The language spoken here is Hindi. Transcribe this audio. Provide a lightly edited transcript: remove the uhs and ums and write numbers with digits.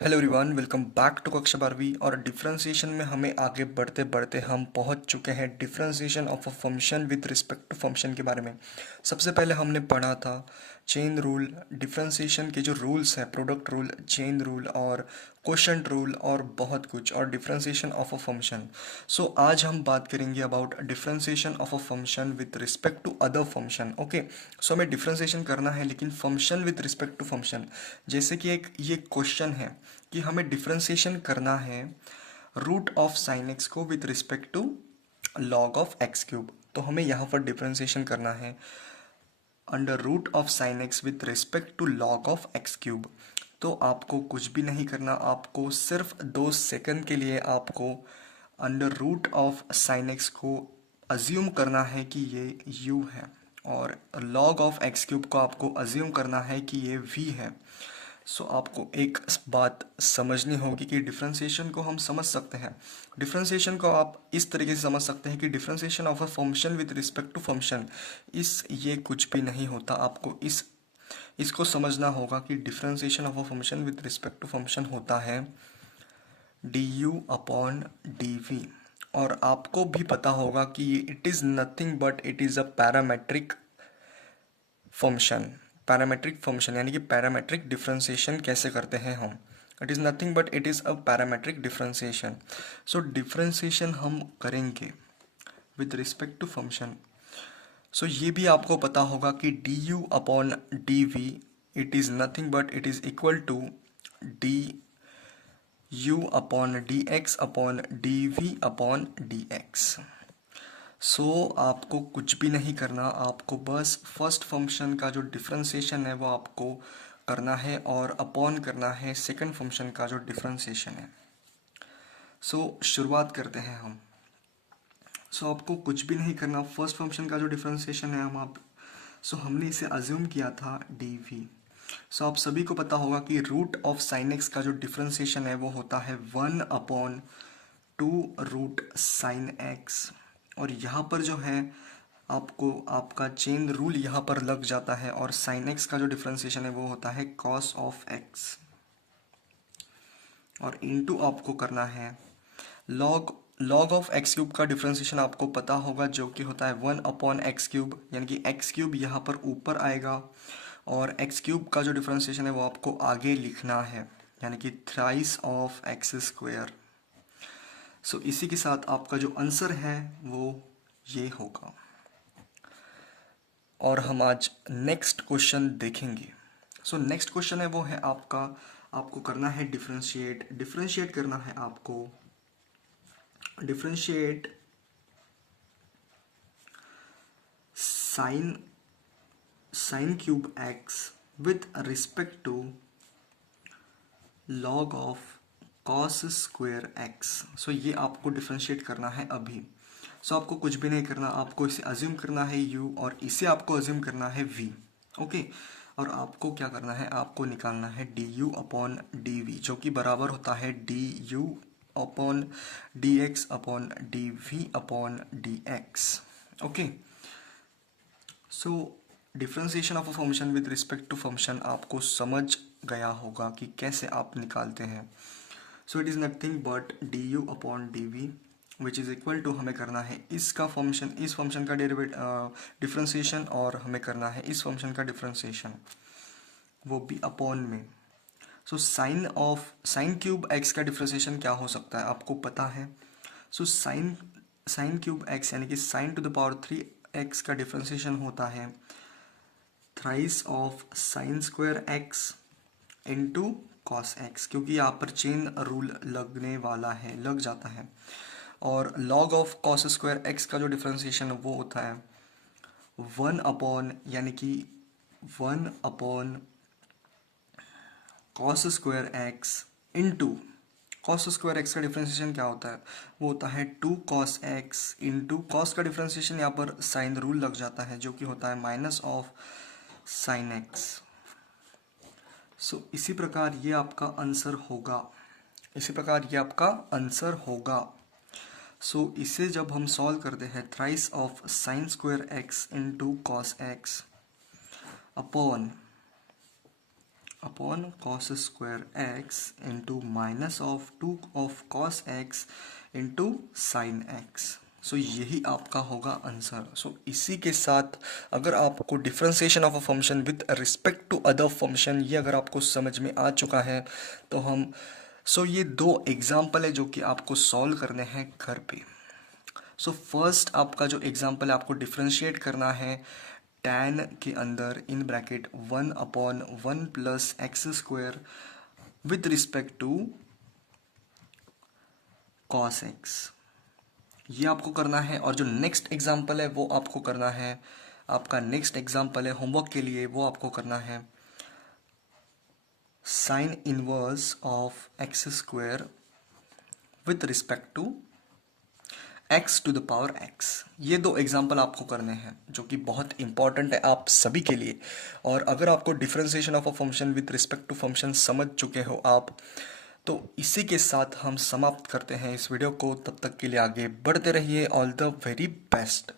Hello everyone, welcome back to कक्षा 12वीं। और डिफरेंशिएशन में हमें आगे बढ़ते बढ़ते हम पहुंच चुके हैं differentiation of a function with respect to function के बारे में। सबसे पहले हमने पढ़ा था चेन रूल। डिफरेंशिएशन के जो रूल्स हैं, प्रोडक्ट रूल, चेन रूल और क्वोशंट रूल और बहुत कुछ, और differentiation of a function. So आज हम बात करेंगे about differentiation of a function with respect to other function. Okay, so हमें डिफरेंशिएशन करना है लेकिन function with respect to function. जैसे कि एक ये क्वेश्चन है कि हमें डिफरेंशिएशन करना है रूट ऑफ साइन एक्स को with respect to log of x cube. तो हमें यहाँ पर डिफरेंशिएशन करना है under root of sine x with respect to log of x cube. तो आपको कुछ भी नहीं करना, आपको सिर्फ 2 सेकंड के लिए आपको under root of sine x को अज्यूम करना है कि ये u है, और लॉग ऑफ एक्स क्यूब को आपको अज्यूम करना है कि ये v है। सो आपको एक बात समझनी होगी कि डिफरेंशिएशन को हम समझ सकते हैं। डिफरेंशिएशन को आप इस तरीके से समझ सकते हैं कि differentiation of a function with respect to function, ये कुछ भी नहीं होता। आपको इसको समझना होगा कि differentiation of a function with respect to function होता है d u upon d v. और आपको भी पता होगा कि it is nothing but it is a parametric function. Parametric function यानी कि पैरामेट्रिक डिफरेंशिएशन कैसे करते हैं हम। It is nothing but it is a parametric differentiation. So differentiation हम करेंगे with respect to function. So ये भी आपको पता होगा कि d u upon d v it is nothing but it is equal to d u upon d x upon d v upon d x. So आपको कुछ भी नहीं करना, आपको बस फर्स्ट फंक्शन का जो डिफरेंशिएशन है वो आपको करना है और अपॉन करना है सेकंड फंक्शन का जो डिफरेंशिएशन है। शुरुआत करते हैं हम। आपको कुछ भी नहीं करना, फर्स्ट फंक्शन का जो डिफरेंशिएशन है हमने इसे अज्यूम किया था डी वी। आप सभी को पता होगा कि रूट ऑफ साइन एक्स का जो डिफरेंशिएशन है वो होता है 1/2 रूट साइन एक्स। और यहाँ पर जो है आपको आपका चेन रूल यहाँ पर लग जाता है, और साइन एक्स का जो डिफरेंशिएशन है वो होता है कॉस ऑफ एक्स। और इनटू आपको करना है लॉग ऑफ एक्स क्यूब का डिफरेंशिएशन आपको पता होगा, जो कि होता है 1/x³ यानी कि एक्स क्यूब यहाँ पर ऊपर आएगा, और एक्स क्यूब का जो डिफरेंशिएशन है वो आपको आगे लिखना है, यानी कि थ्राइस ऑफ एक्स स्क्वायर। इसी के साथ आपका जो आंसर है वो ये होगा। और हम आज नेक्स्ट क्वेश्चन देखेंगे। नेक्स्ट क्वेश्चन है वो है आपको करना है डिफरेंशिएट करना है आपको differentiate sine cube x with respect to log of cos square x. ये आपको डिफरेंशिएट करना है अभी। आपको कुछ भी नहीं करना, आपको इसे अज्यूम करना है u और इसे आपको अज्यूम करना है v। ओके, और आपको क्या करना है, आपको निकालना है d u upon d v, जो कि बराबर होता है d u upon d x upon d v upon d x. Okay, differentiation of a function with respect to function आपको समझ गया होगा कि कैसे आप निकालते हैं। It is nothing but d u upon d v which is equal to, हमें करना है इस फंक्शन का डिफरेंशिएशन, और हमें करना है इस फंक्शन का डिफरेंशिएशन, वो भी अपॉन में। साइन क्यूब एक्स का डिफरेंशिएशन क्या हो सकता है आपको पता है। साइन क्यूब एक्स यानी कि sign to the power 3x का डिफरेंशिएशन होता है thrice of sine square x into cos x, क्योंकि यहाँ पर चेन रूल लग जाता है। और log of cos square x का जो डिफरेंशिएशन वो होता है 1 यानी कि 1 cos square x into cos square x का डिफरेंशिएशन क्या होता है, वो होता है 2 कॉस एक्स इंटू कॉस का डिफरेंशिएशन यहाँ पर साइन रूल लग जाता है, जो कि होता है माइनस ऑफ साइन एक्स। इसी प्रकार ये आपका आंसर होगा। इसे जब हम सॉल्व करते हैं thrice of sine square x into cos x upon upon cos square x into minus of 2 of cos x into sine x. So यही आपका होगा आंसर। सो इसी के साथ अगर आपको differentiation of a function with respect to other function ये अगर आपको समझ में आ चुका है तो हम ये दो एग्जाम्पल है जो कि आपको सॉल्व करने हैं घर पे। फर्स्ट आपका जो एग्जाम्पल है आपको डिफ्रेंशिएट करना है tan के अंदर in bracket 1/1 plus x square with respect to cos x, ये आपको करना है। और जो नेक्स्ट एग्जाम्पल है वो आपको करना है, आपका नेक्स्ट एग्जाम्पल है होमवर्क के लिए, वो आपको करना है sine inverse of x square with respect to x to the power x. ये दो एग्जाम्पल आपको करने हैं जो कि बहुत इंपॉर्टेंट है आप सभी के लिए। और अगर आपको differentiation of a function with respect to function समझ चुके हो आप, तो इसी के साथ हम समाप्त करते हैं इस वीडियो को। तब तक के लिए आगे बढ़ते रहिए। All the very best.